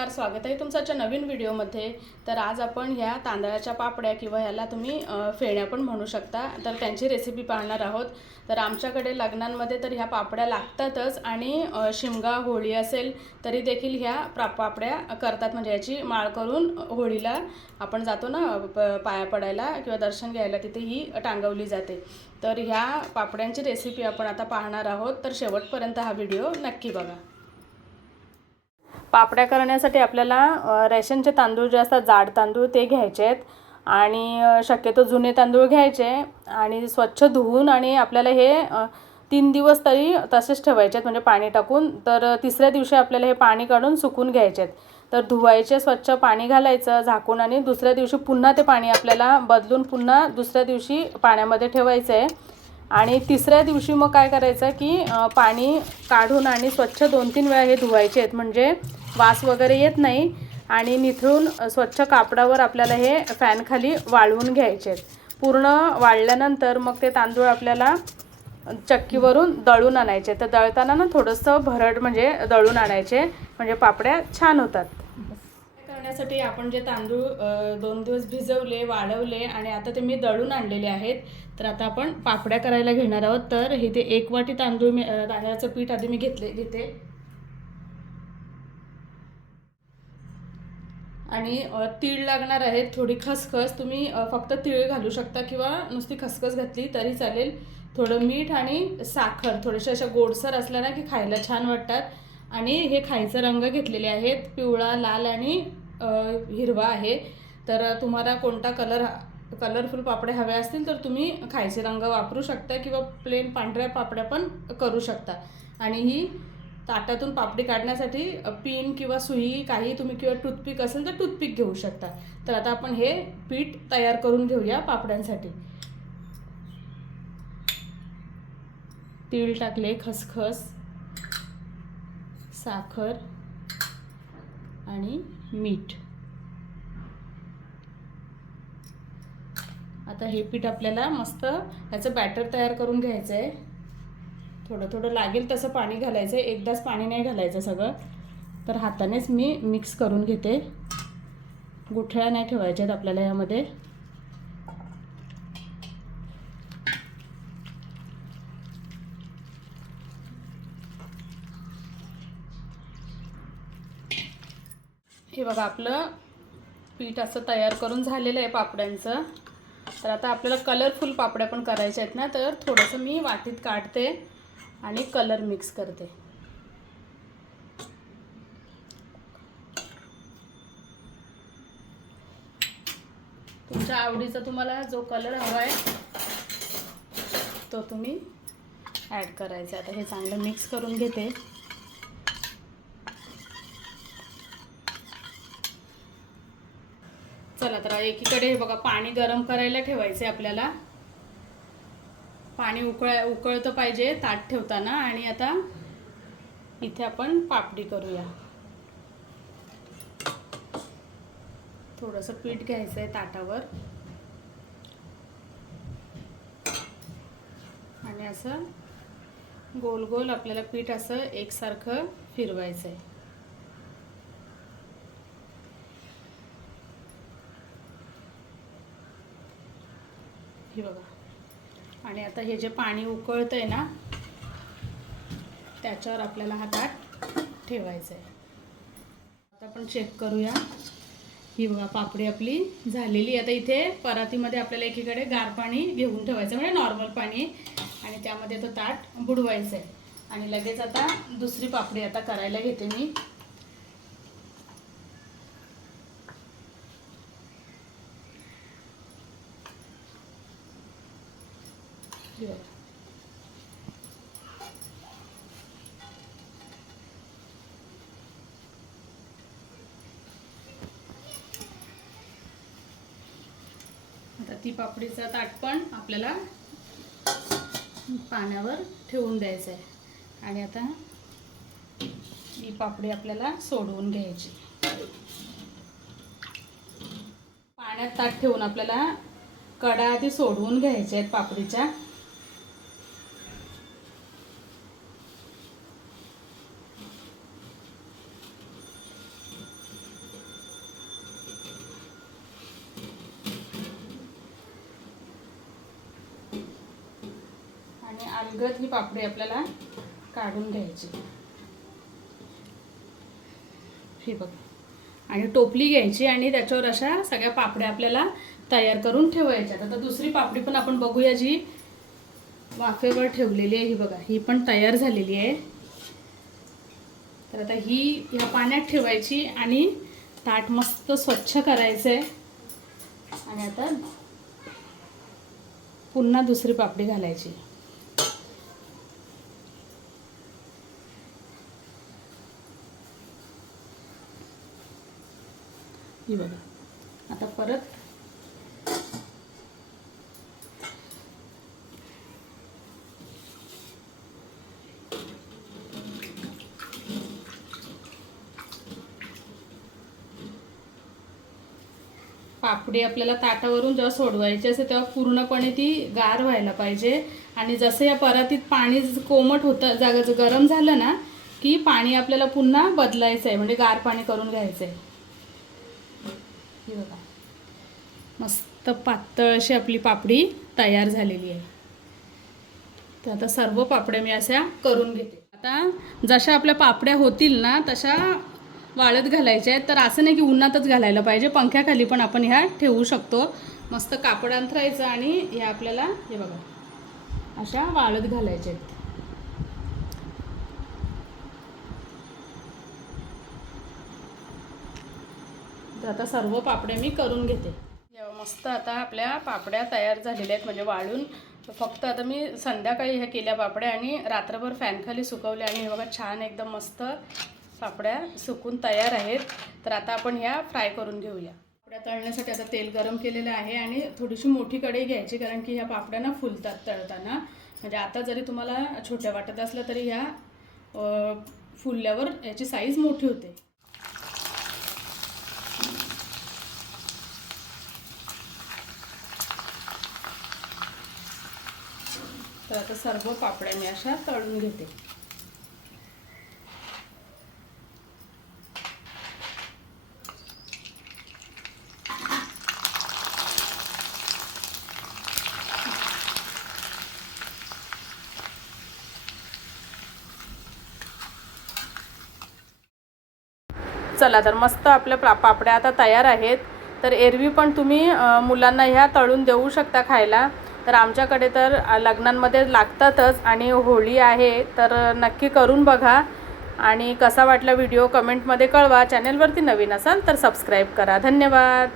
नमस्कार, स्वागत आहे तुमचं आजच्या नवीन व्हिडिओमध्ये। तर आज आपण ह्या तांदळाच्या पापड्या किंवा ह्याला तुम्ही फेण्या पण म्हणू शकता, तर त्यांची रेसिपी पाहणार आहोत। तर आमच्याकडे लग्नांमध्ये तर ह्या पापड्या लागतातच आणि शिमगा होळी असेल तरी देखील ह्या पापड्या करतात। म्हणजे याची माळ करून होळीला आपण जातो ना पाया पडायला किंवा दर्शन घ्यायला, तिथे ही टांगवली जाते। तर ह्या पापड्यांची रेसिपी आपण आता पाहणार आहोत, तर शेवटपर्यंत हा व्हिडिओ नक्की बघा। पापड्या करण्यासाठी आपल्याला रेशनचे तांदूळ जे असतात, जाड तांदूळ, ते घ्यायचे आहेत आणि शक्यतो जुने तांदूळ घ्यायचे आणि स्वच्छ धुवून आणि आपल्याला हे 3 दिवस तरी तसेच ठेवायचे आहेत, म्हणजे पाणी टाकून। तर तिसऱ्या दिवशी आपल्याला हे पाणी काढून सुकून घ्यायचे आहेत। तर धुवायचे, स्वच्छ पाणी घालायचं झाकून आणि दुसऱ्या दिवशी पुन्हा ते पाणी आपल्याला बदलून पुन्हा दुसऱ्या दिवशी पाण्यामध्ये ठेवायचं आहे। आणि तिसऱ्या दिवशी मग काय करायचं की पाणी काढून आणि स्वच्छ 2-3 वेळा हे धुवायचे आहेत, म्हणजे वास वगैरे येत नाही। आणि निथळून स्वच्छ कापडावर आपल्याला हे फॅन खाली वाळवून घ्यायचे आहेत। पूर्ण वाळल्यानंतर मग ते तांदूळ आपल्याला चक्कीवरून दळून आणायचे। तर दळताना ना थोडंसं भरड म्हणजे दळून आणायचे, म्हणजे पापड्या छान होतात। करण्यासाठी आपण जे तांदूळ 2 दिवस भिजवले, वाळवले आणि आता ते मी दळून आणलेले आहेत। तर आता आपण पापड्या करायला घेणार आहोत। तर इथे 1 वाटी तांदूळ तांदळाचं पीठ आधी मी घेते आणि तीळ लागणार आहेत, थोडी खसखस। तुम्ही फक्त तीळ घालू शकता किंवा नुसती खसखस घातली तरी चालेल। थोडं मीठ आणि साखर, थोडेसे अशा गोडसर असल्या ना की खायला छान वाटतात। आणि हे खायचं रंग घेतलेले आहेत, पिवळा, लाल आणि हिरवा आहे। तर तुम्हाला कोणता कलरफुल पापड्या हव्या असतील तर तुम्ही खायचे रंग वापरू शकता किंवा प्लेन पांढऱ्या पापड्या पण करू शकता। आणि ही ताटातून पापडी काढण्यासाठी पिन किंवा सुई काही तुम्ही किंवा टूथपिक असेल तर टूथपिक घेऊ शकता। तर आता आपण हे पीठ तयार करून घेऊया पापड्यांसाठी। तीळ टाकले, खसखस, साखर आणि मीठ। आता हे पीठ आपल्याला मस्त याचं बॅटर तयार करून घ्यायचं आहे। थोडं थोडं लागेल तसं पाणी घालायचं आहे, एकदाच पाणी नाही घालायचं सगळं। तर हातानेच मी मिक्स करून घेते, गुठळ्या नाही ठेवायच्या आहेत आपल्याला यामध्ये। हे बघा, आपलं पीठ असं तयार करून झालेलं आहे पापड्यांचं। तर आता आपल्याला कलरफुल पापड्या पण करायच्या आहेत ना, तर थोडंसं मी वाटीत काढते आणि कलर मिक्स करते। तुमच्या आवडीचा तुम्हाला जो कलर हवा आहे तो तुम्ही ॲड करायचा। आता हे चांगलं मिक्स करून घेते। चला, तर एकीकडे बघा पाणी गरम करायला ठेवायचे आपल्याला। पाणी उकळतं पाहिजे ताट ठेवताना। आणि आता इथे आपण पापडी करूया। थोडंसं पीठ घ्यायचं आहे ताटावर आणि असं गोल गोल आपल्याला पीठ असं एकसारखं फिरवायचं आहे। हे बघा, आणि आता हे जे पाणी उकळतंय ना त्याच्यावर आपल्याला हा ताट ठेवायचा आहे। आता आपण चेक करूया। ही बघा, पापडी आपली झालेली। आता इथे परातीमध्ये आपल्याला एकीकडे गार पाणी घेऊन ठेवायचं, म्हणजे नॉर्मल पाणी, आणि त्यामध्ये तो ताट बुडवायचं आहे। आणि लगेच आता दुसरी पापडी आता करायला घेते मी। आता ती पापडीचा ताट पण आपल्याला पाण्यावर ठेवून द्यायचं आहे। आणि आता ही पापडी आपल्याला सोडवून घ्यायची। पाण्यात ताट ठेवून आपल्याला कडा आधी सोडवून घ्यायच्या आहेत पापडीच्या। अलगद ही पापडी आपल्याला काढून घ्यायची. ही बघ, आणि टोपली घ्यायची आणि त्याच्यावर अशा सगळ्या पापड्या आपल्याला तयार करून ठेवायच्या. आता दुसरी पापडी पण आपण बघूया जी वाफेवर ठेवलेली आहे. ही बघा, ही पण तयार झालेली आहे. तर आता ही ह्या पाण्यात ठेवायची आणि ताट मस्त स्वच्छ करायचं आहे. आणि आता पुन्हा दुसरी पापडी घालायची. ही बघा, आता परत पापडी आपल्याला ताटावरून जेव्हा सोडवायची असते तेव्हा पूर्णपणे ती गार व्हायला पाहिजे. आणि जसं या परातीत पाणी कोमट होतं, जागा गरम झालं ना की पाणी आपल्याला पुन्हा बदलायचं आहे, म्हणजे गार पाणी करून घ्यायचं आहे. ही बघा, मस्त पातळ अशी आपली पापडी तयार झालेली आहे. तर आता सर्व पापड्या मी अशा करून घेते. आता जशा आपल्या पापड्या होतील ना तशा वाळत घालायच्या आहेत. तर असं नाही की उन्हातच घालायला पाहिजे, पंख्याखाली पण आपण ह्या ठेवू शकतो. मस्त कापड अंथरायचं आणि ह्या आपल्याला हे बघा अशा वाळत घालायच्या आहेत. तर आता सर्व पापड्या मी करून घेते. मस्त आता आपल्या पापड्या तयार झालेल्या आहेत, म्हणजे वाळून. फक्त आता मी संध्याकाळी ह्या केल्या पापड्या आणि रात्रभर फॅनखाली सुकवल्या आणि हे बघा छान एकदम मस्त पापड्या सुकून तयार आहेत. तर आता आपण ह्या फ्राय करून घेऊया. पापड्या तळण्यासाठी आता तेल गरम केलेलं आहे आणि थोडीशी मोठी कढई घ्यायची, कारण की ह्या पापड्या ना फुलतात तळताना. म्हणजे आता जरी तुम्हाला छोट्या वाटत असल्या तरी ह्या फुलल्यावर याची साईज मोठी होते. तर आता सर्व पापड्या मी अशा तळून घेते. चला, तर मस्त आपल्या पापड्या आता तयार आहेत. तर एरवी पण तुम्ही मुलांना ह्या तळून देऊ शकता खायला. तर आमच्याकडे तर लग्नांमध्ये लागतातच आणि होळी आहे, तर नक्की करून बघा. आणि कसा वाटला व्हिडिओ कमेंटमध्ये कळवा. चॅनलवरती नवीन असाल तर सबस्क्राईब करा. धन्यवाद.